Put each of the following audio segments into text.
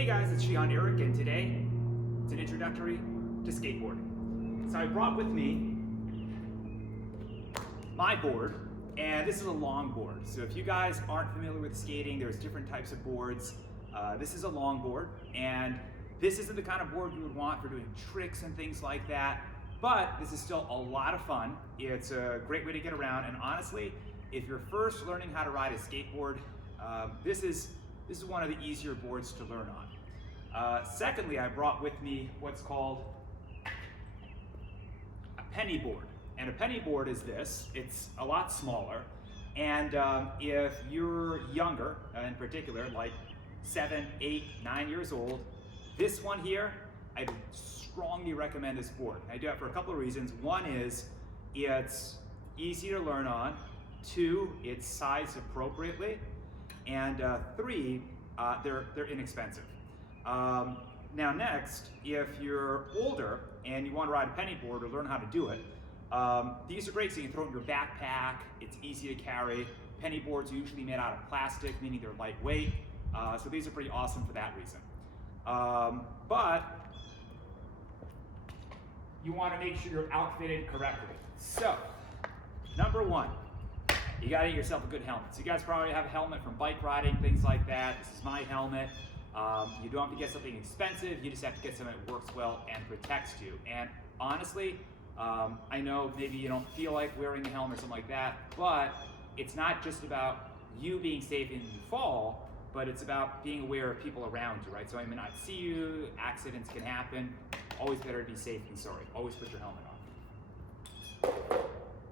Hey guys, it's Shihan and today it's an introductory to skateboarding. So I brought with me my board, and this is a long board. So if you guys aren't familiar with skating, there's different types of boards. This is a long board, and this isn't the kind of board you would want for doing tricks and things like that, but this is still a lot of fun. It's a great way to get around, and honestly, if you're first learning how to ride a skateboard, this is one of the easier boards to learn on. Secondly, I brought with me what's called a penny board. And a penny board is this. It's a lot smaller. And if you're younger, in particular, like 7, 8, 9 years old, this one here, I strongly recommend this board. I do that for a couple of reasons. One is it's easy to learn on. 2, it's sized appropriately. And 3, they're inexpensive. Now next, if you're older and you want to ride a penny board or learn how to do it, these are great so you can throw it in your backpack. It's easy to carry. Penny boards are usually made out of plastic, meaning they're lightweight. So these are pretty awesome for that reason. But you want to make sure you're outfitted correctly. So, number 1, you got to get yourself a good helmet. So you guys probably have a helmet from bike riding, things like that. This is my helmet. You don't have to get something expensive. You just have to get something that works well and protects you. And honestly, I know maybe you don't feel like wearing a helmet or something like that, but it's not just about you being safe and you fall, but it's about being aware of people around you, right? So I may not see you, accidents can happen. Always better to be safe than sorry. Always put your helmet on.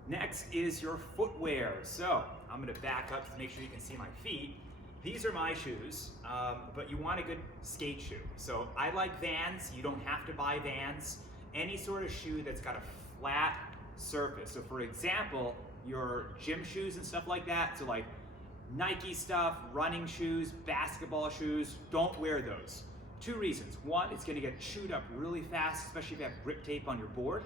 Next is your footwear. So I'm gonna back up to make sure you can see my feet. These are my shoes, but you want a good skate shoe. So I like Vans. You don't have to buy Vans. Any sort of shoe that's got a flat surface. So for example, your gym shoes and stuff like that, so like Nike stuff, running shoes, basketball shoes, don't wear those. 2 reasons. 1, it's gonna get chewed up really fast, especially if you have grip tape on your board.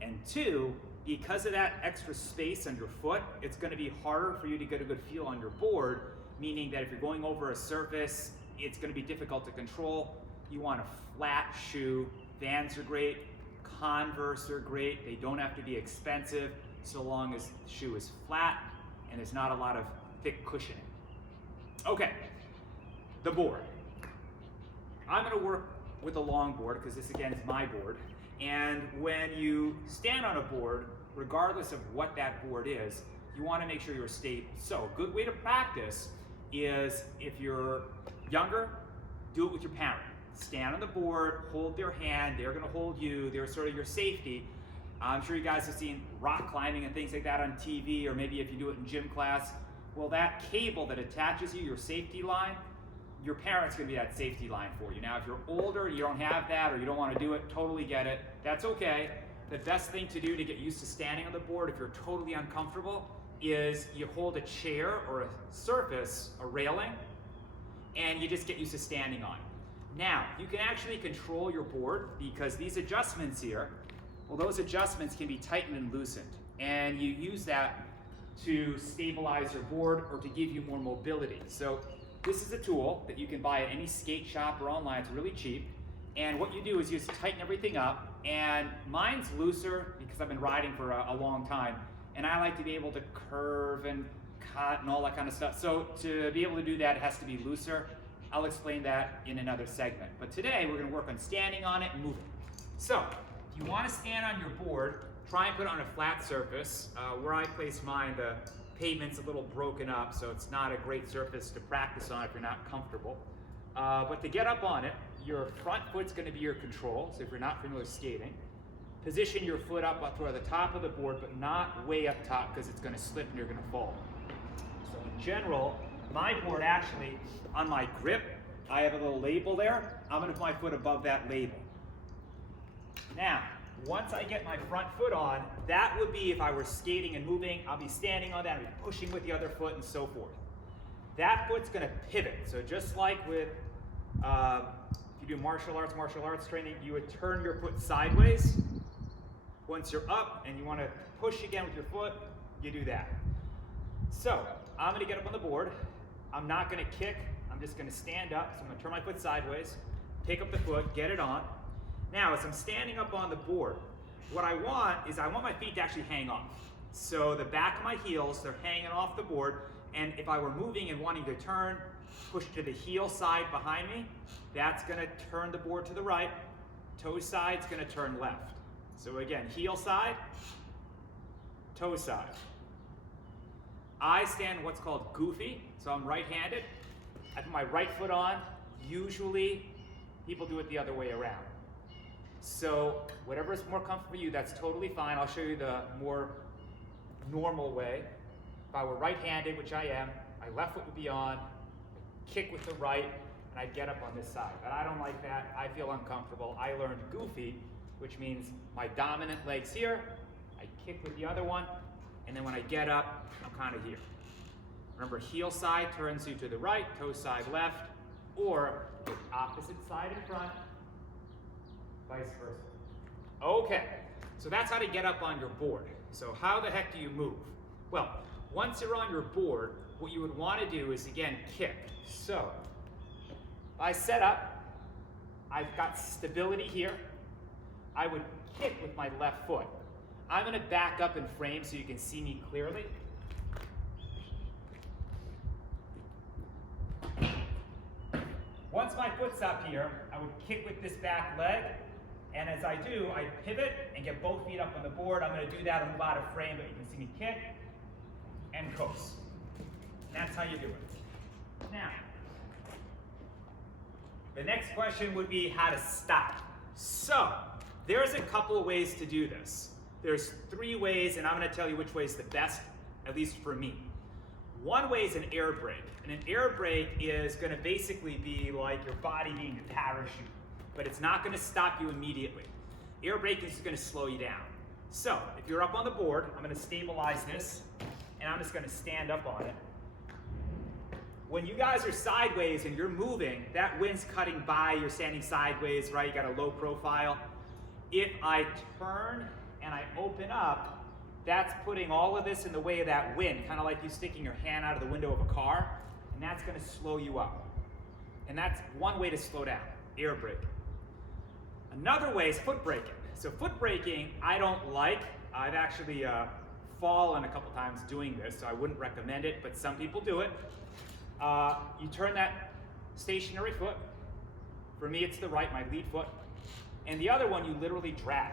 And 2, because of that extra space on your foot, it's gonna be harder for you to get a good feel on your board, meaning that if you're going over a surface, it's gonna be difficult to control. You want a flat shoe. Vans are great, Converse are great. They don't have to be expensive so long as the shoe is flat and there's not a lot of thick cushioning. Okay, the board. I'm gonna work with a long board because this again is my board. And when you stand on a board, regardless of what that board is, you wanna make sure you're stable. So a good way to practice is if you're younger, do it with your parent. Stand on the board, hold their hand, they're gonna hold you, they're sort of your safety. I'm sure you guys have seen rock climbing and things like that on TV, or maybe if you do it in gym class. Well, that cable that attaches you, your safety line, your parent's gonna be that safety line for you. Now, if you're older, you don't have that, or you don't wanna do it, totally get it, that's okay. The best thing to do to get used to standing on the board if you're totally uncomfortable is you hold a chair or a surface, a railing, and you just get used to standing on it. Now, you can actually control your board because these adjustments here, well, those adjustments can be tightened and loosened. And you use that to stabilize your board or to give you more mobility. So this is a tool that you can buy at any skate shop or online. It's really cheap. And what you do is you just tighten everything up. And mine's looser because I've been riding for a long time. And I like to be able to curve and cut and all that kind of stuff. So to be able to do that, it has to be looser. I'll explain that in another segment. But today we're gonna work on standing on it and moving. So if you wanna stand on your board, try and put it on a flat surface. Where I place mine, the pavement's a little broken up, so it's not a great surface to practice on if you're not comfortable. But to get up on it, your front foot's gonna be your control. So if you're not familiar with skating, position your foot up toward the top of the board, but not way up top because it's gonna slip and you're gonna fall. So in general, my board actually, on my grip, I have a little label there. I'm gonna put my foot above that label. Now, once I get my front foot on, that would be if I were skating and moving, I'll be standing on that, I'll be pushing with the other foot and so forth. That foot's gonna pivot. So just like with, if you do martial arts training, you would turn your foot sideways. Once you're up and you wanna push again with your foot, you do that. So, I'm gonna get up on the board. I'm not gonna kick, I'm just gonna stand up, so I'm gonna turn my foot sideways, pick up the foot, get it on. Now, as I'm standing up on the board, what I want my feet to actually hang off. So the back of my heels, they're hanging off the board, and if I were moving and wanting to turn, push to the heel side behind me, that's gonna turn the board to the right, toe side's gonna turn left. So again, heel side, toe side. I stand what's called goofy, so I'm right-handed. I put my right foot on. Usually, people do it the other way around. So whatever is more comfortable for you, that's totally fine. I'll show you the more normal way. If I were right-handed, which I am, my left foot would be on, kick with the right, and I'd get up on this side. But I don't like that. I feel uncomfortable. I learned goofy, which means my dominant leg's here, I kick with the other one, and then when I get up, I'm kind of here. Remember, heel side turns you to the right, toe side left, or the opposite side in front, vice versa. Okay, so that's how to get up on your board. So how the heck do you move? Well, once you're on your board, what you would want to do is, again, kick. So, if I set up, I've got stability here. I would kick with my left foot. I'm going to back up in frame so you can see me clearly. Once my foot's up here, I would kick with this back leg, and as I do, I pivot and get both feet up on the board. I'm going to do that and move out of frame, but you can see me kick and coast. That's how you do it. Now, the next question would be how to stop. So, there's a couple of ways to do this. There's 3 ways, and I'm going to tell you which way is the best, at least for me. One way is an air brake, and an air brake is going to basically be like your body being a parachute, but it's not going to stop you immediately. Air brake is going to slow you down. So, if you're up on the board, I'm going to stabilize this, and I'm just going to stand up on it. When you guys are sideways and you're moving, that wind's cutting by, you're standing sideways, right? You got a low profile. If I turn and I open up, that's putting all of this in the way of that wind, kind of like you sticking your hand out of the window of a car, and that's going to slow you up. And that's one way to slow down, air braking. Another way is foot braking. So foot braking, I don't like. I've actually fallen a couple times doing this, so I wouldn't recommend it, but some people do it. You turn that stationary foot. For me, it's the right, my lead foot. And the other one, you literally drag.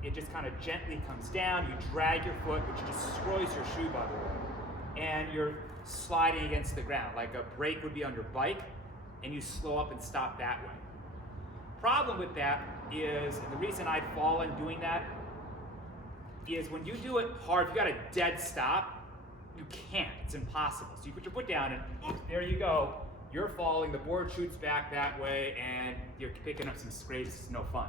It just kind of gently comes down. You drag your foot, which destroys your shoe, by the way. And you're sliding against the ground, like a brake would be on your bike, and you slow up and stop that way. Problem with that is, and the reason I'd fallen doing that, is when you do it hard, if you got a dead stop, you can't, it's impossible. So you put your foot down and oops, there you go. You're falling, the board shoots back that way, and you're picking up some scrapes, it's no fun.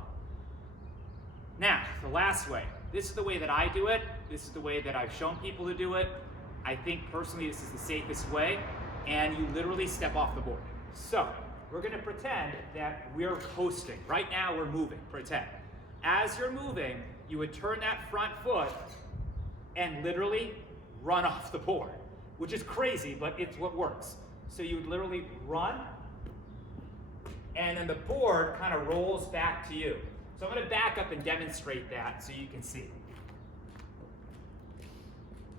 Now, the last way. This is the way that I do it. This is the way that I've shown people to do it. I think personally this is the safest way, and you literally step off the board. So, we're gonna pretend that we're coasting. Right now we're moving, pretend. As you're moving, you would turn that front foot and literally run off the board, which is crazy, but it's what works. So you would literally run, and then the board kind of rolls back to you. So I'm going to back up and demonstrate that so you can see.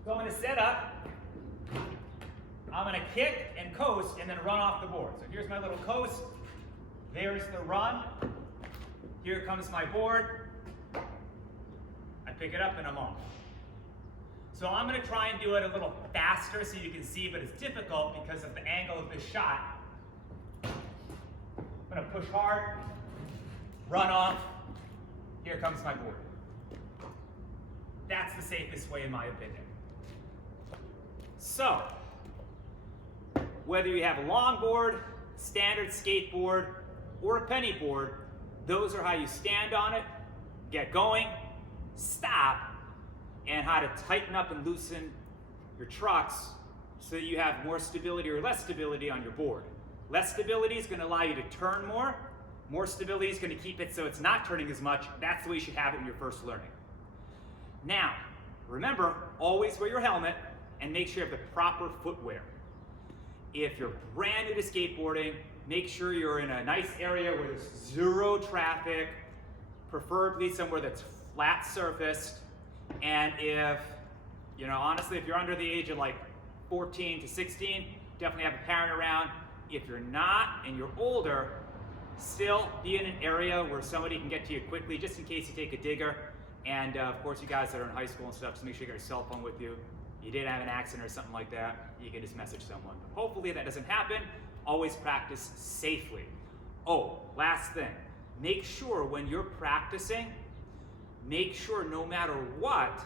So I'm going to set up, I'm going to kick and coast and then run off the board. So here's my little coast, there's the run, here comes my board, I pick it up and I'm off. So I'm going to try and do it a little faster so you can see, but it's difficult because of the angle of this shot. I'm going to push hard, run off, here comes my board. That's the safest way in my opinion. So, whether you have a longboard, standard skateboard, or a penny board, those are how you stand on it, get going, stop, and how to tighten up and loosen your trucks so that you have more stability or less stability on your board. Less stability is going to allow you to turn more. More stability is going to keep it so it's not turning as much. That's the way you should have it when you're first learning. Now, remember, always wear your helmet and make sure you have the proper footwear. If you're brand new to skateboarding, make sure you're in a nice area where there's zero traffic, preferably somewhere that's flat surfaced. And if, honestly, if you're under the age of like 14 to 16, definitely have a parent around. If you're not and you're older, still be in an area where somebody can get to you quickly, just in case you take a digger. And of course, you guys that are in high school and stuff, just make sure you got your cell phone with you. You did have an accident or something like that, you can just message someone. But hopefully that doesn't happen. Always practice safely. Oh, last thing. Make sure when you're practicing, make sure no matter what,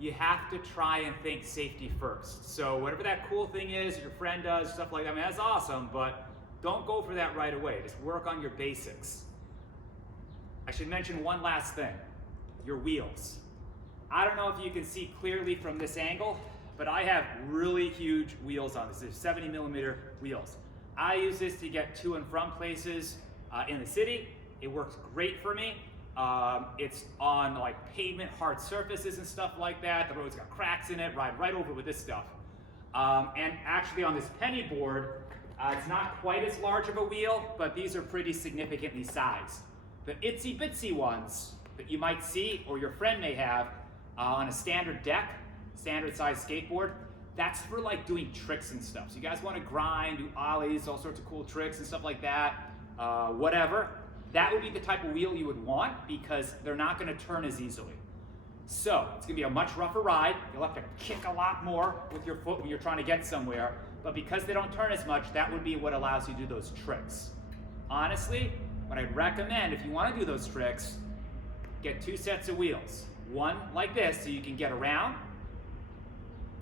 you have to try and think safety first. So whatever that cool thing is your friend does, stuff like that, I mean, that's awesome, but don't go for that right away. Just work on your basics. I should mention one last thing, your wheels. I don't know if you can see clearly from this angle, but I have really huge wheels on this. They're 70mm wheels. I use this to get to and from places in the city. It works great for me. It's on like pavement, hard surfaces and stuff like that. The road's got cracks in it, ride right over with this stuff. And actually on this penny board, it's not quite as large of a wheel, but these are pretty significantly sized. The itsy bitsy ones that you might see or your friend may have on a standard deck, standard size skateboard, that's for like doing tricks and stuff. So you guys want to grind, do ollies, all sorts of cool tricks and stuff like that, whatever. That would be the type of wheel you would want because they're not going to turn as easily. So it's going to be a much rougher ride. You'll have to kick a lot more with your foot when you're trying to get somewhere. But because they don't turn as much, that would be what allows you to do those tricks. Honestly, what I'd recommend if you want to do those tricks, get 2 sets of wheels. One like this so you can get around,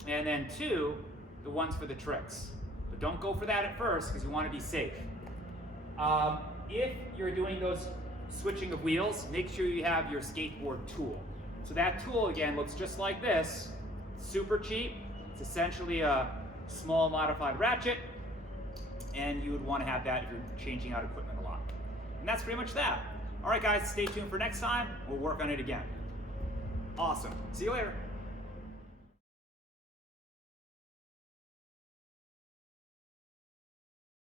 and then 2, the ones for the tricks. But don't go for that at first because you want to be safe. If you're doing those switching of wheels, make sure you have your skateboard tool. So that tool, again, looks just like this. Super cheap. It's essentially a small modified ratchet, and you would want to have that if you're changing out equipment a lot. And that's pretty much that. All right, guys, stay tuned for next time. We'll work on it again. Awesome. See you later.